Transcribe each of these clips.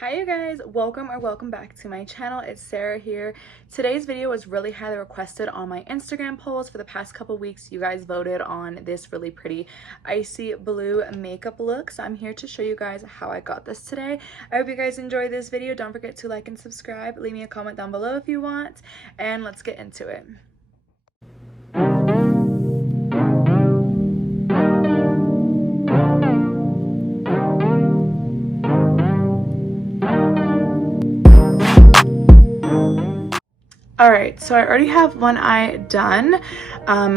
Hi you guys, welcome back to my channel. It's Sarah here. Today's video was really highly requested on my Instagram polls for the past couple weeks. You guys voted on this really pretty icy blue makeup look, so I'm here to show you guys how I got this today. I hope you guys enjoy this video. Don't forget to like and subscribe. Leave me a comment down below if you want, and let's get into it. Alright, so I already have one eye done.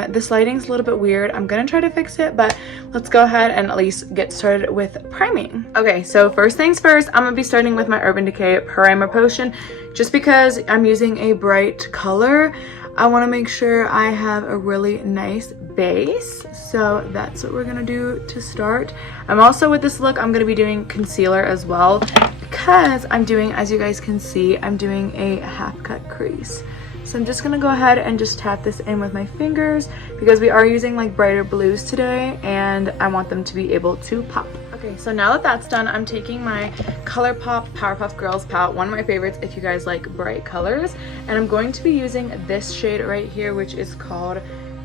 This lighting's a little bit weird. I'm gonna try to fix it, but let's go ahead and at least get started with priming. Okay, so first things first, I'm gonna be starting with my Urban Decay Primer Potion. Just because I'm using a bright color, I wanna make sure I have a really nice base. So that's what we're gonna do to start. I'm also, with this look, I'm gonna be doing concealer as well, because I'm doing, as you guys can see, I'm doing a half cut crease. So I'm just gonna go ahead and just tap this in with my fingers because we are using like brighter blues today and I want them to be able to pop. Okay, so now that that's done, I'm taking my ColourPop Powerpuff Girls palette, one of my favorites if you guys like bright colors, and I'm going to be using this shade right here, which is called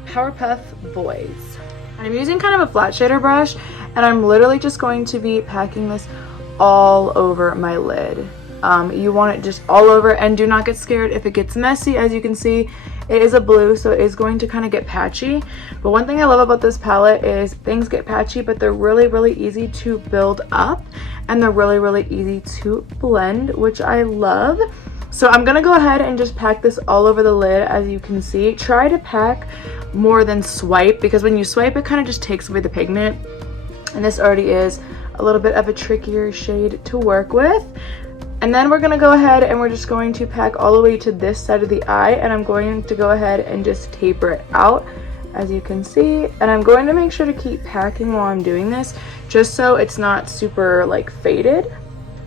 Powerpuff Boys. I'm using kind of a flat shader brush, and I'm literally just going to be packing this all over my lid. You want it just all over, and do not get scared if it gets messy. As you can see, it is a blue, so it is going to kind of get patchy. But one thing I love about this palette is things get patchy, but they're really easy to build up, and they're really easy to blend, which I love. So I'm gonna go ahead and just pack this all over the lid. As you can see, try to pack more than swipe, because when you swipe it kind of just takes away the pigment, and this already is a little bit of a trickier shade to work with. And then we're gonna go ahead and we're just going to pack all the way to this side of the eye, and I'm going to go ahead and just taper it out, as you can see. And I'm going to make sure to keep packing while I'm doing this, just so it's not super like faded.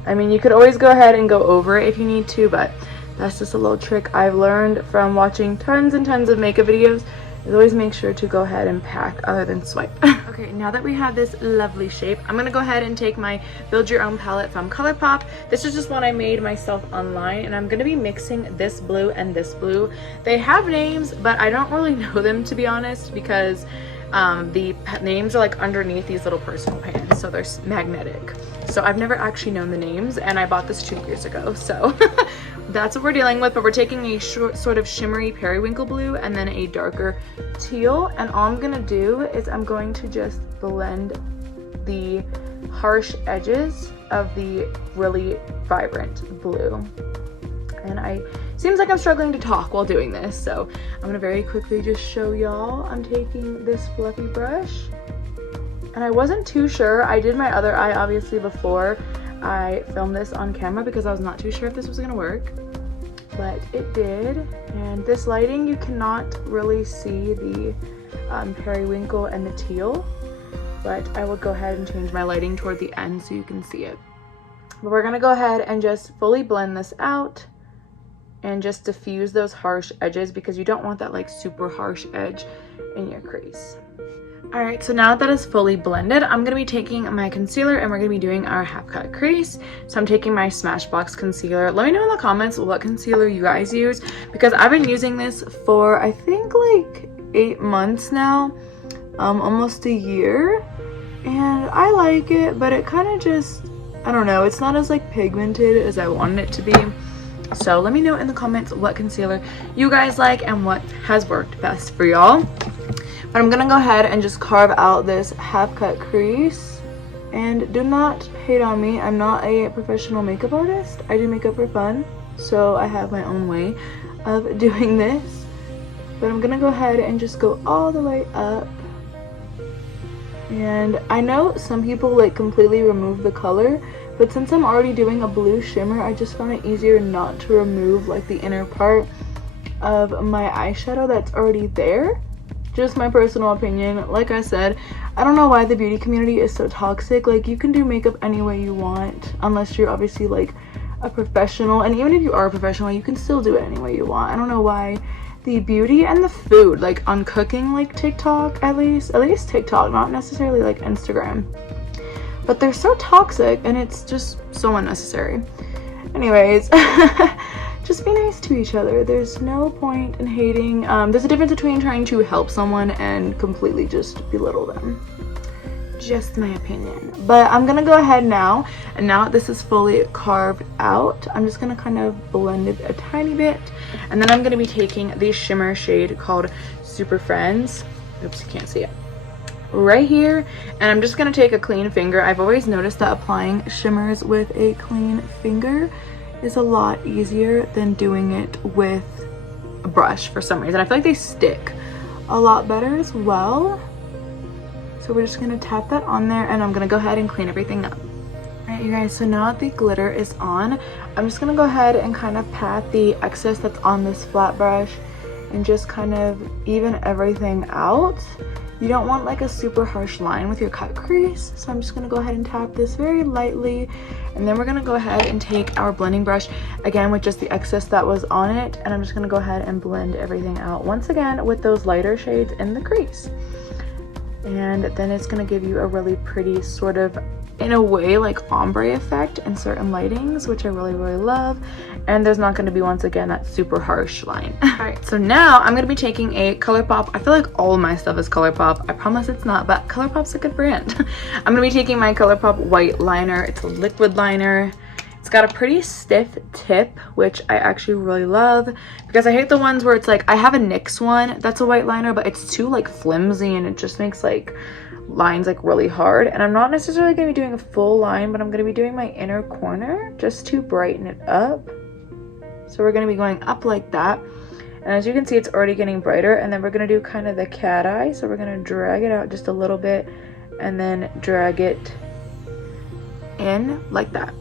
I mean, you could always go ahead and go over it if you need to, but that's just a little trick I've learned from watching tons and tons of makeup videos, is always make sure to go ahead and pack other than swipe. Okay, now that we have this lovely shape, I'm gonna go ahead and take my Build Your Own palette from ColourPop. This is just one I made myself online, and I'm gonna be mixing this blue and this blue. They have names, but I don't really know them, to be honest, because the names are like underneath these little personal pans, so they're magnetic. So I've never actually known the names, and I bought this 2 years ago, so that's what we're dealing with. But we're taking a short, sort of shimmery periwinkle blue and then a darker teal, and all I'm gonna do is I'm going to just blend the harsh edges of the really vibrant blue. And seems like I'm struggling to talk while doing this, so I'm gonna very quickly just show y'all. I'm taking this fluffy brush, and I wasn't too sure. I did my other eye obviously before I filmed this on camera because I was not too sure if this was gonna work, but it did. And this lighting, you cannot really see the periwinkle and the teal, but I will go ahead and change my lighting toward the end so you can see it. But we're gonna go ahead and just fully blend this out and just diffuse those harsh edges, because you don't want that like super harsh edge in your crease. All right, so now that is fully blended, I'm gonna be taking my concealer and we're gonna be doing our half cut crease. So I'm taking my Smashbox concealer. Let me know in the comments what concealer you guys use, because I've been using this for I think like 8 months now, almost a year, and I like it, but it kind of just, I don't know, it's not as like pigmented as I wanted it to be. So let me know in the comments what concealer you guys like and what has worked best for y'all. But I'm gonna go ahead and just carve out this half cut crease. And do not hate on me, I'm not a professional makeup artist. I do makeup for fun, so I have my own way of doing this. But I'm gonna go ahead and just go all the way up. And I know some people like completely remove the color, but since I'm already doing a blue shimmer, I just found it easier not to remove like the inner part of my eyeshadow that's already there. Just my personal opinion. Like I said, I don't know why the beauty community is so toxic. Like, you can do makeup any way you want, unless you're obviously like a professional, and even if you are a professional, you can still do it any way you want. I don't know why the beauty and the food, like on cooking, like TikTok, at least TikTok, not necessarily like Instagram, but they're so toxic and it's just so unnecessary. Anyways, just be nice to each other. There's no point in hating. There's a difference between trying to help someone and completely just belittle them. Just my opinion. But I'm gonna go ahead now, and now that this is fully carved out, I'm just gonna kind of blend it a tiny bit, and then I'm gonna be taking the shimmer shade called Super Friends. Oops, you can't see it. Right here, and I'm just gonna take a clean finger. I've always noticed that applying shimmers with a clean finger is a lot easier than doing it with a brush for some reason. I feel like they stick a lot better as well. So we're just gonna tap that on there, and I'm gonna go ahead and clean everything up. Alright you guys, so now that the glitter is on, I'm just gonna go ahead and kind of pat the excess that's on this flat brush and just kind of even everything out. You don't want like a super harsh line with your cut crease, so I'm just gonna go ahead and tap this very lightly, and then we're gonna go ahead and take our blending brush again with just the excess that was on it, and I'm just gonna go ahead and blend everything out once again with those lighter shades in the crease. And then it's going to give you a really pretty sort of, in a way, like ombre effect in certain lightings, which I really love. And there's not going to be, once again, that super harsh line. All right, so now I'm going to be taking a ColourPop. I feel like all of my stuff is ColourPop. I promise it's not, but ColourPop's a good brand. I'm going to be taking my ColourPop white liner. It's a liquid liner. It's got a pretty stiff tip, which I actually really love, because I hate the ones where it's like, I have a NYX one that's a white liner, but it's too like flimsy and it just makes like lines like really hard. And I'm not necessarily going to be doing a full line, but I'm going to be doing my inner corner just to brighten it up. So we're going to be going up like that. And as you can see, it's already getting brighter. And then we're going to do kind of the cat eye. So we're going to drag it out just a little bit and then drag it in like that.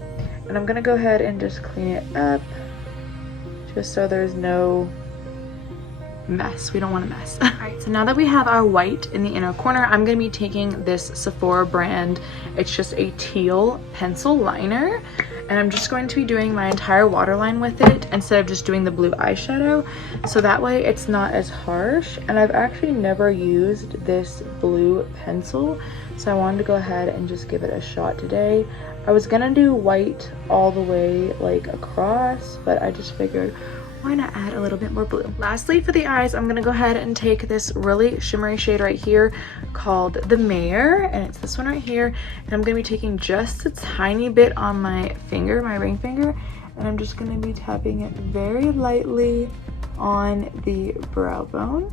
And I'm gonna go ahead and just clean it up just so there's no mess. We don't want a mess. All right, so now that we have our white in the inner corner, I'm gonna be taking this Sephora brand. It's just a teal pencil liner, and I'm just going to be doing my entire waterline with it instead of just doing the blue eyeshadow, so that way it's not as harsh. And I've actually never used this blue pencil, so I wanted to go ahead and just give it a shot today. I was gonna do white all the way like across, but I just figured why not add a little bit more blue. Lastly, for the eyes, I'm gonna go ahead and take this really shimmery shade right here called the Mayor, and it's this one right here, and I'm gonna be taking just a tiny bit on my finger, my ring finger, and I'm just gonna be tapping it very lightly on the brow bone,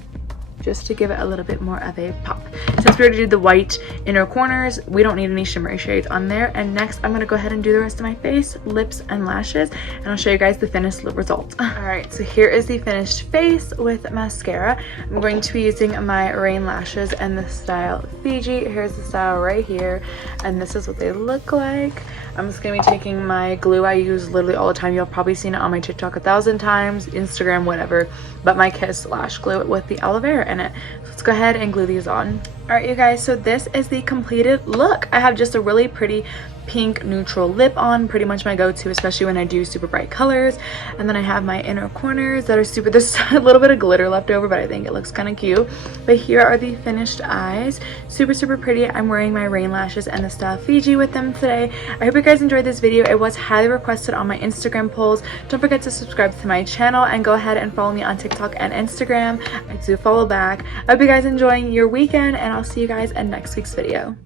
just to give it a little bit more of a pop. Since we already did the white inner corners, we don't need any shimmery shades on there. And next, I'm gonna go ahead and do the rest of my face, lips, and lashes, and I'll show you guys the finished result. All right, so here is the finished face with mascara. I'm going to be using my Rain lashes and the style Fiji. Here's the style right here, and this is what they look like. I'm just gonna be taking my glue I use literally all the time. You'll probably seen it on my TikTok 1,000 times, Instagram, whatever, but my Kiss lash glue with the aloe vera in it. So let's go ahead and glue these on. All right, you guys, so this is the completed look. I have just a really pretty pink neutral lip on, pretty much my go-to, especially when I do super bright colors. And then I have my inner corners that are super, there's a little bit of glitter left over, but I think it looks kind of cute. But here are the finished eyes, super pretty. I'm wearing my Rain lashes and the style Fiji with them today. I hope you guys enjoyed this video. It was highly requested on my Instagram polls. Don't forget to subscribe to my channel and go ahead and follow me on TikTok and Instagram. I do follow back. I hope you guys enjoying your weekend, and I'll see you guys in next week's video.